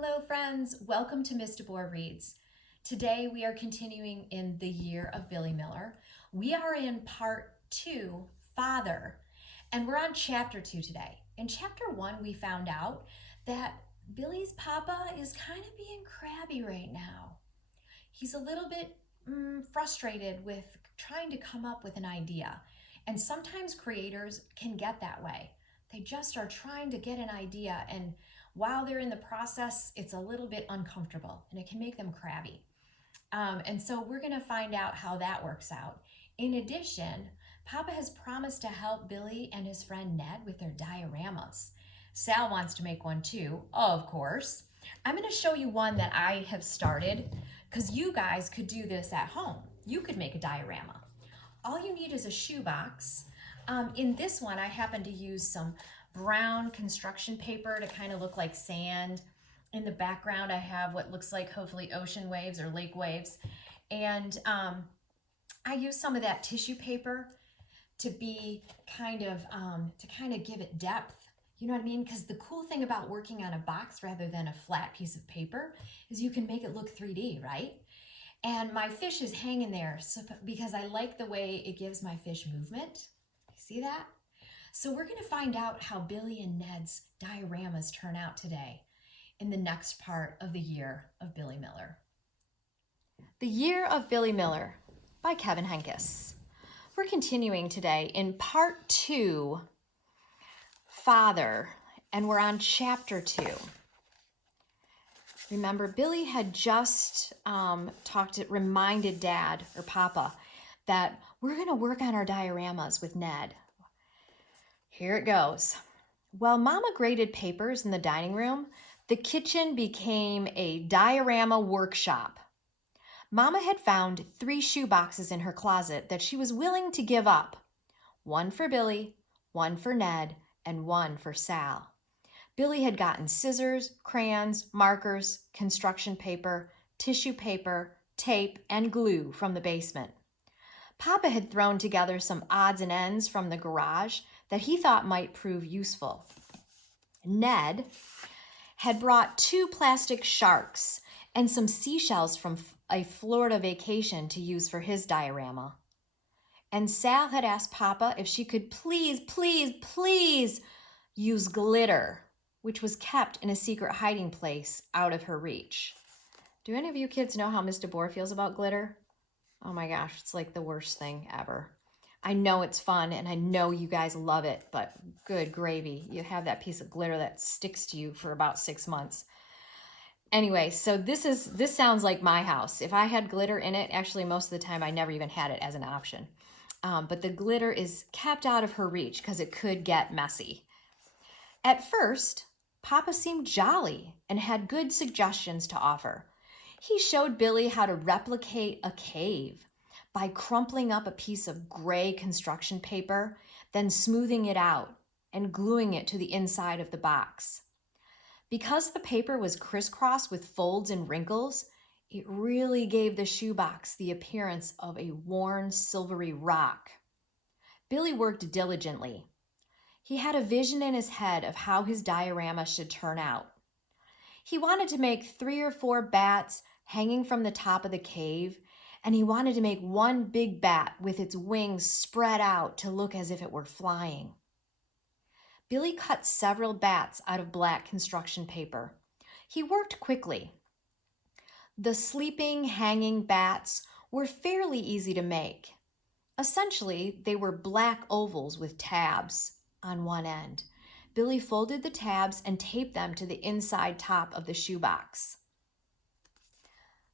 Hello friends, welcome to Miss DeBoer Reads. Today we are continuing in the year of Billy Miller. We are in part 2, Father, and we're on chapter 2 today. In chapter 1 we found out that Billy's papa is kind of being crabby right now. He's a little bit frustrated with trying to come up with an idea, and sometimes creators can get that way. They just are trying to get an idea, and while they're in the process, it's a little bit uncomfortable and it can make them crabby. And so we're going to find out how that works out. In addition, Papa has promised to help Billy and his friend Ned with their dioramas. Sal wants to make one too, of course. I'm going to show you one that I have started because you guys could do this at home. You could make a diorama. All you need is a shoebox. In this one, I happen to use some brown construction paper to kind of look like sand. In the background, I have what looks like hopefully ocean waves or lake waves. And I use some of that tissue paper to be kind of give it depth. You know what I mean? Because the cool thing about working on a box rather than a flat piece of paper is you can make it look 3D, right? And my fish is hanging there because I like the way it gives my fish movement. See that? So we're going to find out how Billy and Ned's dioramas turn out today in the next part of the year of Billy Miller. The Year of Billy Miller by Kevin Henkes. We're continuing today in part 2, Father, and we're on chapter 2. Remember, Billy had just reminded Dad or Papa that we're going to work on our dioramas with Ned. Here it goes. While Mama graded papers in the dining room, the kitchen became a diorama workshop. Mama had found 3 shoe boxes in her closet that she was willing to give up. One for Billy, one for Ned, and one for Sal. Billy had gotten scissors, crayons, markers, construction paper, tissue paper, tape, and glue from the basement. Papa had thrown together some odds and ends from the garage that he thought might prove useful. Ned had brought 2 plastic sharks and some seashells from a Florida vacation to use for his diorama. And Sal had asked Papa if she could please use glitter, which was kept in a secret hiding place out of her reach. Do any of you kids know how Miss DeBoer feels about glitter? Oh my gosh, it's like the worst thing ever. I know it's fun and I know you guys love it, but good gravy. You have that piece of glitter that sticks to you for about 6 months. Anyway, so this sounds like my house. If I had glitter in it, actually most of the time I never even had it as an option. But the glitter is kept out of her reach because it could get messy. At first, Papa seemed jolly and had good suggestions to offer. He showed Billy how to replicate a cave by crumpling up a piece of gray construction paper, then smoothing it out and gluing it to the inside of the box. Because the paper was crisscrossed with folds and wrinkles, it really gave the shoebox the appearance of a worn silvery rock. Billy worked diligently. He had a vision in his head of how his diorama should turn out. He wanted to make 3 or 4 bats hanging from the top of the cave, and he wanted to make one big bat with its wings spread out to look as if it were flying. Billy cut several bats out of black construction paper. He worked quickly. The sleeping, hanging bats were fairly easy to make. Essentially, they were black ovals with tabs on one end. Billy folded the tabs and taped them to the inside top of the shoebox.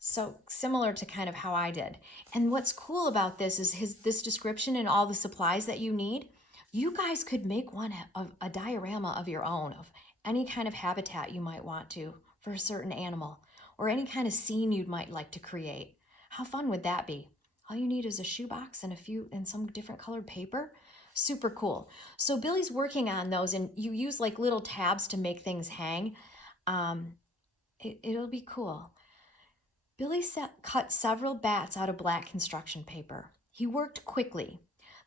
So similar to kind of how I did. And what's cool about this is this description and all the supplies that you need. You guys could make a diorama of your own of any kind of habitat you might want to for a certain animal or any kind of scene you might like to create. How fun would that be? All you need is a shoebox and some different colored paper. Super cool. So Billy's working on those, and you use like little tabs to make things hang. It'll be cool. Billy cut several bats out of black construction paper. He worked quickly.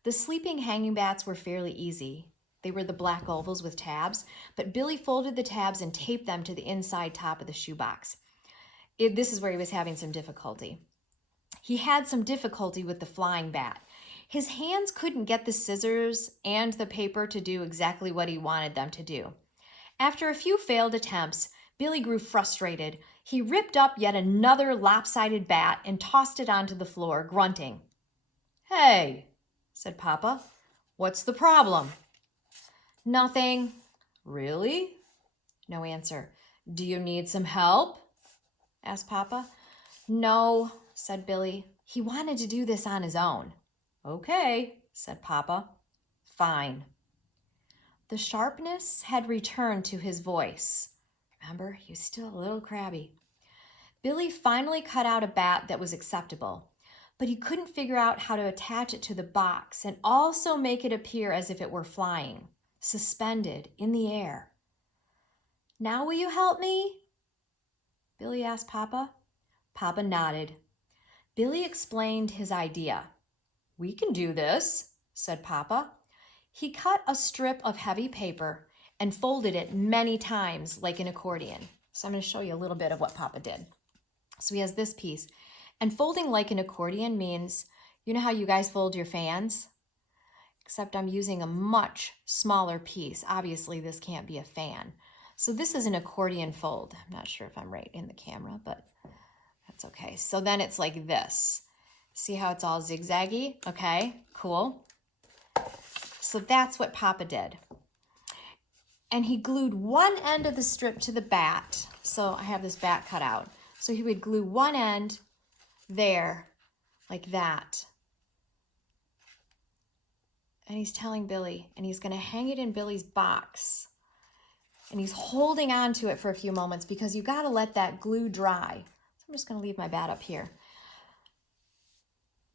The sleeping hanging bats were fairly easy. They were the black ovals with tabs, but Billy folded the tabs and taped them to the inside top of the shoebox. This is where he was having some difficulty. He had some difficulty with the flying bat. His hands couldn't get the scissors and the paper to do exactly what he wanted them to do. After a few failed attempts, Billy grew frustrated. He ripped up yet another lopsided bat and tossed it onto the floor, grunting. "Hey," said Papa, "what's the problem?" "Nothing." "Really?" No answer. "Do you need some help?" asked Papa. "No," said Billy. He wanted to do this on his own. "Okay," said Papa. "Fine." The sharpness had returned to his voice. Remember, he was still a little crabby. Billy finally cut out a bat that was acceptable, but he couldn't figure out how to attach it to the box and also make it appear as if it were flying, suspended in the air. "Now will you help me?" Billy asked Papa. Papa nodded. Billy explained his idea. "We can do this," said Papa. He cut a strip of heavy paper and folded it many times like an accordion. So I'm going to show you a little bit of what Papa did. So he has this piece. And folding like an accordion means, you know how you guys fold your fans? Except I'm using a much smaller piece. Obviously, this can't be a fan. So this is an accordion fold. I'm not sure if I'm right in the camera, but that's okay. So then it's like this. See how it's all zigzaggy? Okay, cool. So that's what Papa did. And he glued one end of the strip to the bat. So I have this bat cut out. So he would glue one end there, like that. And he's telling Billy, and he's going to hang it in Billy's box. And he's holding on to it for a few moments because you got to let that glue dry. So I'm just going to leave my bat up here.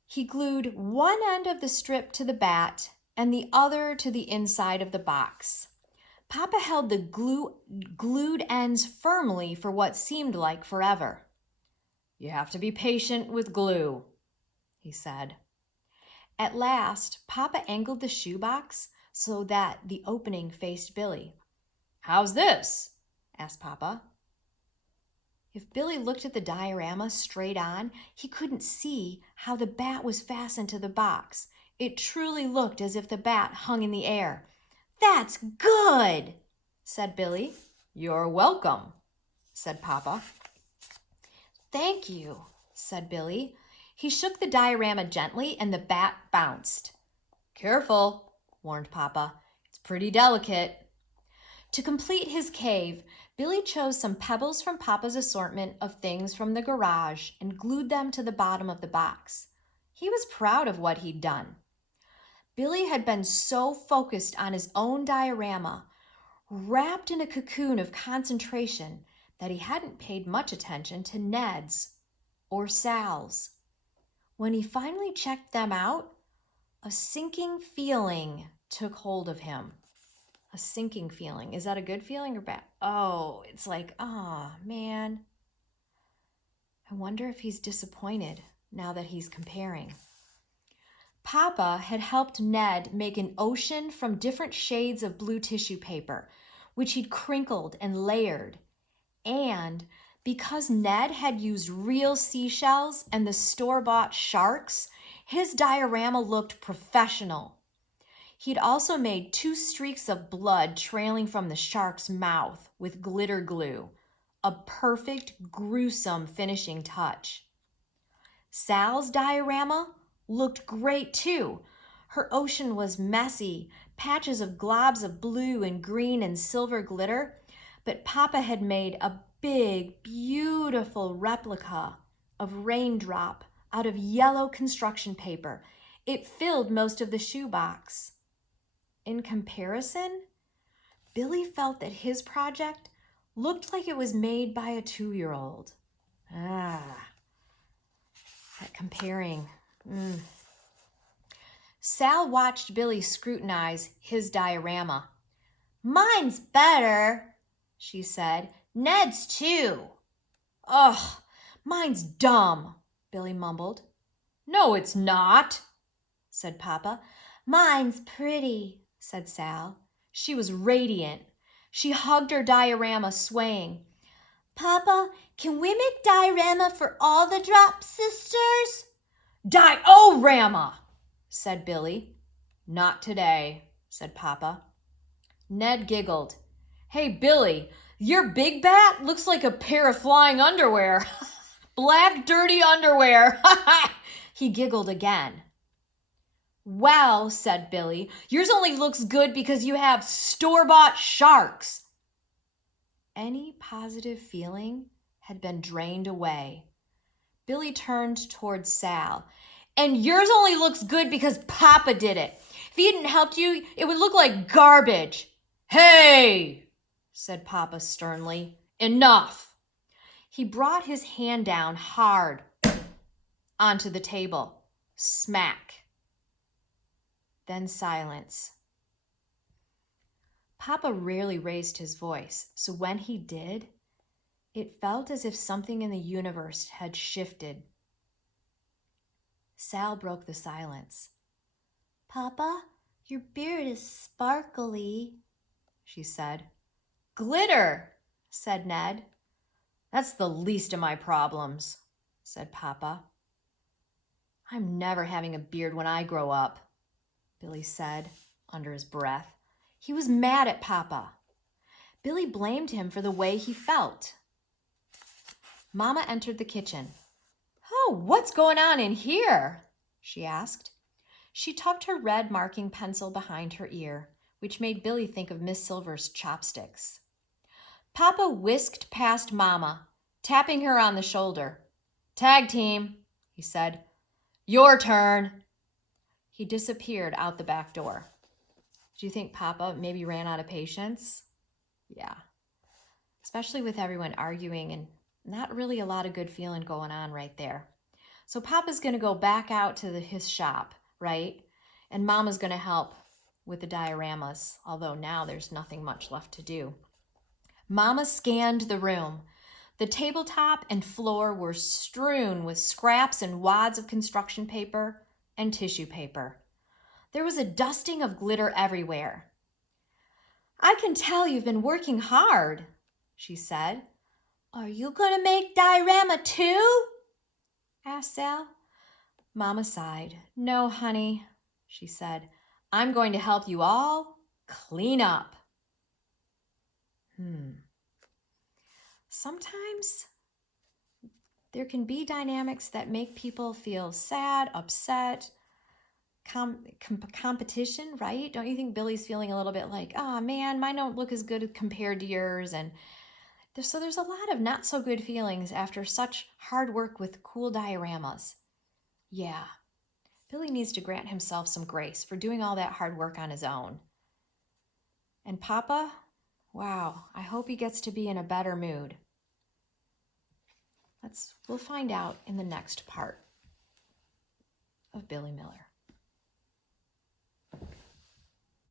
He glued one end of the strip to the bat and the other to the inside of the box. Papa held the glued ends firmly for what seemed like forever. "You have to be patient with glue," he said. At last, Papa angled the shoebox so that the opening faced Billy. "How's this?" asked Papa. If Billy looked at the diorama straight on, he couldn't see how the bat was fastened to the box. It truly looked as if the bat hung in the air. "That's good," said Billy. "You're welcome," said Papa. "Thank you," said Billy. He shook the diorama gently and the bat bounced. "Careful," warned Papa. "It's pretty delicate." To complete his cave, Billy chose some pebbles from Papa's assortment of things from the garage and glued them to the bottom of the box. He was proud of what he'd done. Billy had been so focused on his own diorama, wrapped in a cocoon of concentration, that he hadn't paid much attention to Ned's or Sal's. When he finally checked them out, a sinking feeling took hold of him. A sinking feeling. Is that a good feeling or bad? Oh, it's like, man. I wonder if he's disappointed now that he's comparing. Papa had helped Ned make an ocean from different shades of blue tissue paper, which he'd crinkled and layered. And because Ned had used real seashells and the store-bought sharks, his diorama looked professional. He'd also made 2 streaks of blood trailing from the shark's mouth with glitter glue, a perfect, gruesome finishing touch. Sal's diorama looked great too. Her ocean was messy, patches of globs of blue and green and silver glitter, but Papa had made a big, beautiful replica of Raindrop out of yellow construction paper. It filled most of the shoebox. In comparison, Billy felt that his project looked like it was made by a 2-year-old. That comparing. Sal watched Billy scrutinize his diorama. "Mine's better," she said. "Ned's too." "Ugh, mine's dumb," Billy mumbled. "No, it's not," said Papa. "Mine's pretty," said Sal. She was radiant. She hugged her diorama, swaying. Papa, can we make diorama for all the drop sisters? Diorama, said Billy. Not today, said Papa. Ned giggled. Hey, Billy, your big bat looks like a pair of flying underwear. Black, dirty underwear. He giggled again. Well, said Billy, yours only looks good because you have store-bought sharks. Any positive feeling had been drained away. Billy turned towards Sal. And yours only looks good because Papa did it. If he hadn't helped you, it would look like garbage. Hey, said Papa sternly. Enough. He brought his hand down hard onto the table. Smack. Then silence. Papa rarely raised his voice, so when he did, it felt as if something in the universe had shifted. Sal broke the silence. Papa, your beard is sparkly, she said. Glitter, said Ned. That's the least of my problems, said Papa. I'm never having a beard when I grow up, Billy said under his breath. He was mad at Papa. Billy blamed him for the way he felt. Mama entered the kitchen. Oh, what's going on in here? She asked. She tucked her red marking pencil behind her ear, which made Billy think of Miss Silver's chopsticks. Papa whisked past Mama, tapping her on the shoulder. Tag team, he said. Your turn. He disappeared out the back door. Do you think Papa maybe ran out of patience? Yeah. Especially with everyone arguing and not really a lot of good feeling going on right there. So Papa's going to go back out to his shop, right? And Mama's going to help with the dioramas, although now there's nothing much left to do. Mama scanned the room. The tabletop and floor were strewn with scraps and wads of construction paper and tissue paper. There was a dusting of glitter everywhere. I can tell you've been working hard, she said. Are you going to make diorama too? Asked Sal. Mama sighed. No, honey, she said. I'm going to help you all clean up. Sometimes there can be dynamics that make people feel sad, upset, competition, right? Don't you think Billy's feeling a little bit like, oh man, mine don't look as good compared to yours? And so there's a lot of not so good feelings after such hard work with cool dioramas. Yeah, Billy needs to grant himself some grace for doing all that hard work on his own. And Papa, wow, I hope he gets to be in a better mood. We'll find out in the next part of Billy Miller.